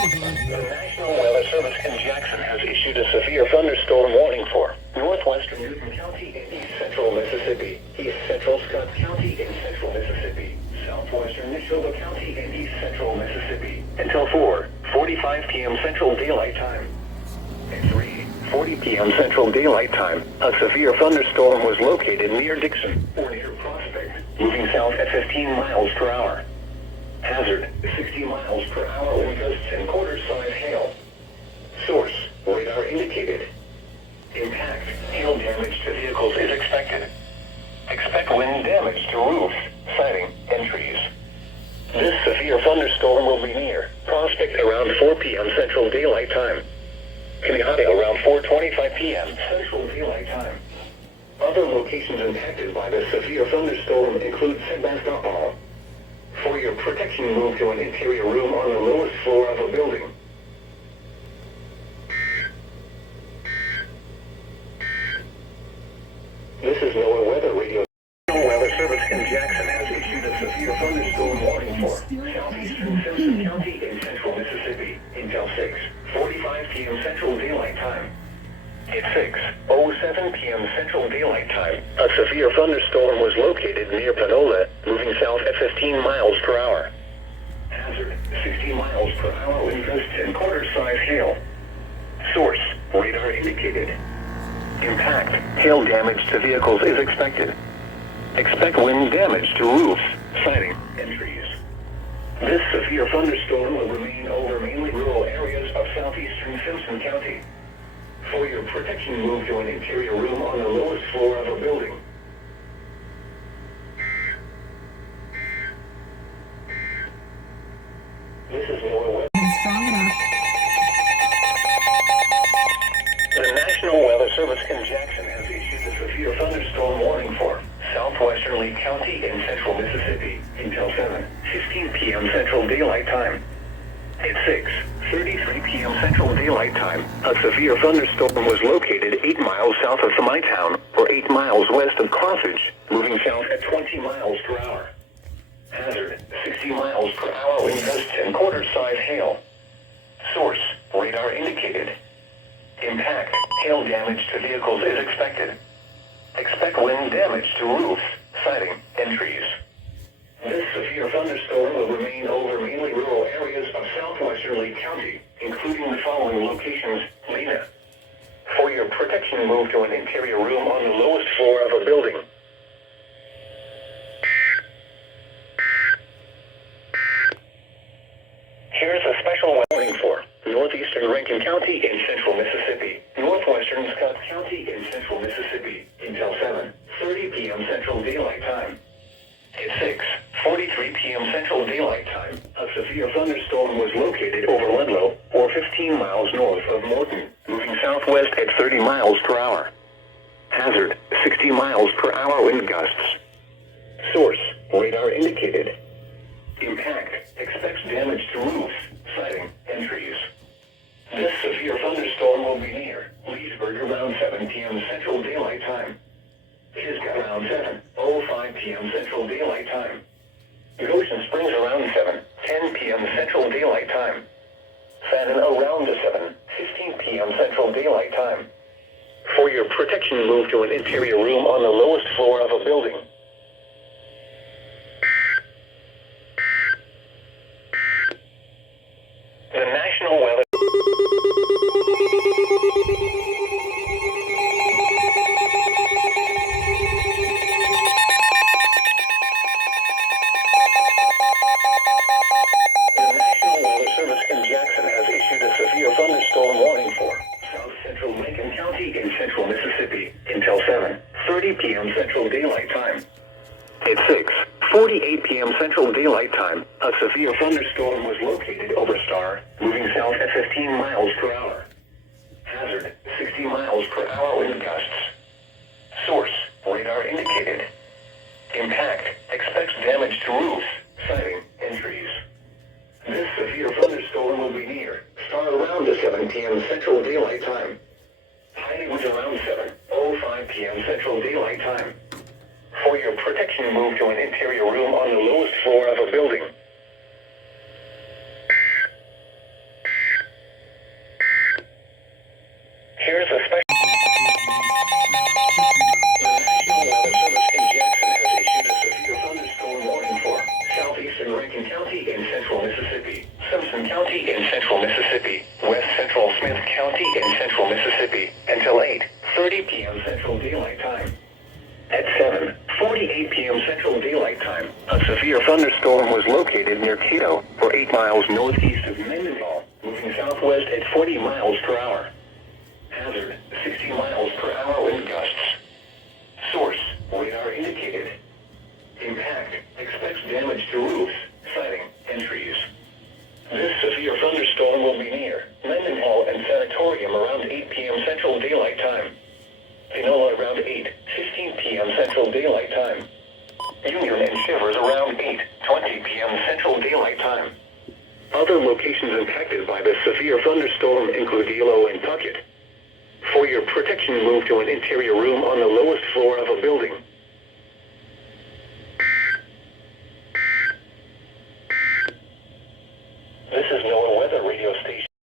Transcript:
The National Weather Service in Jackson has issued a severe thunderstorm warning for northwestern Newton County in east central Mississippi, east central Scott County in central Mississippi, southwestern Neshoba County in east central Mississippi, until 4:45 p.m. Central Daylight Time. At 3:40 p.m. Central Daylight Time, a severe thunderstorm was located near Dixon, or near Prospect, moving south at 15 miles per hour. Hazard, 60 miles per hour wind gusts and quarter-size hail. Source, radar indicated. Impact, hail damage to vehicles is expected. Expect wind damage to roofs, siding, and trees. This severe thunderstorm will be near Prospect around 4 p.m. Central Daylight Time. Kinihade around 4:25 p.m. Central Daylight Time. Other locations impacted by the severe thunderstorm include Sebastopol. For your protection, move to an interior room on the lowest floor of a building. This is NOAA Weather Radio. The National Weather Service in Jackson has issued a severe thunderstorm warning for southeastern Simpson County in central Mississippi until 6:45 p.m. Central Daylight Time. At 6:07 p.m. Central Daylight Time, a severe thunderstorm was located near Panola, moving south at 15 miles per hour. Hazard, 60 miles per hour wind gusts and quarter-size hail. Source, radar indicated. Impact, hail damage to vehicles is expected. Expect wind damage to roofs, siding, and trees. This severe thunderstorm will remain over mainly rural areas of southeastern Simpson County. For your protection, move to an interior room on the lowest floor of a building. This is NOAA Weather. Strong enough. The National Weather Service in Jackson has issued a severe thunderstorm warning for southwestern Lee County in central Mississippi until 7:15 p.m. Central Daylight Time. At 6:33 p.m. Central Daylight Time, a severe thunderstorm was located 8 miles south of Smytown, or 8 miles west of Carthage, moving south at 20 miles per hour. Hazard, 60 miles per hour wind gusts and quarter-size hail. Source, radar indicated. Impact, hail damage to vehicles is expected. Expect wind damage to roofs, siding, and trees. This severe thunderstorm will remain over mainly rural areas of southwestern Lee County, including the following locations: Lena. For your protection, move to an interior room on the lowest floor of a building. Here's a special warning for northeastern Rankin County in central Mississippi, northwestern Scott County in central Mississippi, until 7:30 p.m. Central Daylight Time. At 6:43 p.m. Central Daylight Time, a severe thunderstorm was located over Ludlow, or 15 miles north of Morton, moving southwest at 30 miles per hour. Hazard, 60 miles per hour wind gusts. Source, radar indicated. Impact, expects damage to roofs, siding, and trees. This severe thunderstorm will be near Leesburg around 7 p.m. Central Daylight Time. Pisgah around 7:05 p.m. Central Daylight Time. Goshen Springs around 7:10 p.m. Central Daylight Time. Fannin around 7:15 p.m. Central Daylight Time. For your protection, move to an interior room on the lowest floor of a building. The National Weather Service in Jackson has issued a severe thunderstorm warning for south central Lincoln County in central Mississippi until 7:30 p.m. Central Daylight Time. At 6:48 p.m. Central Daylight Time, a severe thunderstorm was located over Star, moving south at 15 miles per hour. Hazard, 60 miles per hour wind gusts. Source, radar indicated. Impact, expects damage to roofs, siding, and trees. This severe thunderstorm will be near Star around 7 p.m. Central Daylight Time. Hollywood around 7:05 p.m. Central Daylight Time. For your protection, move to an interior room on the lowest floor of a building. County in central Mississippi, west central Smith County in central Mississippi, until 8:30 p.m. Central Daylight Time. At 7:48 p.m. Central Daylight Time, a severe thunderstorm was located near Cato, or 8 miles northeast of Mendenhall, moving southwest at 40 miles per hour. Hazard, 60 miles per hour wind gusts. Source, radar indicated. Impact, expects damage to roofs, siding, and trees. This severe thunderstorm will be near Mendenhall and Sanatorium around 8 p.m. Central Daylight Time. Pinola around 8:15 p.m. Central Daylight Time. Union and Shivers around 8:20 p.m. Central Daylight Time. Other locations impacted by the severe thunderstorm include Hilo and Puckett. For your protection, move to an interior room on the lowest floor of a building.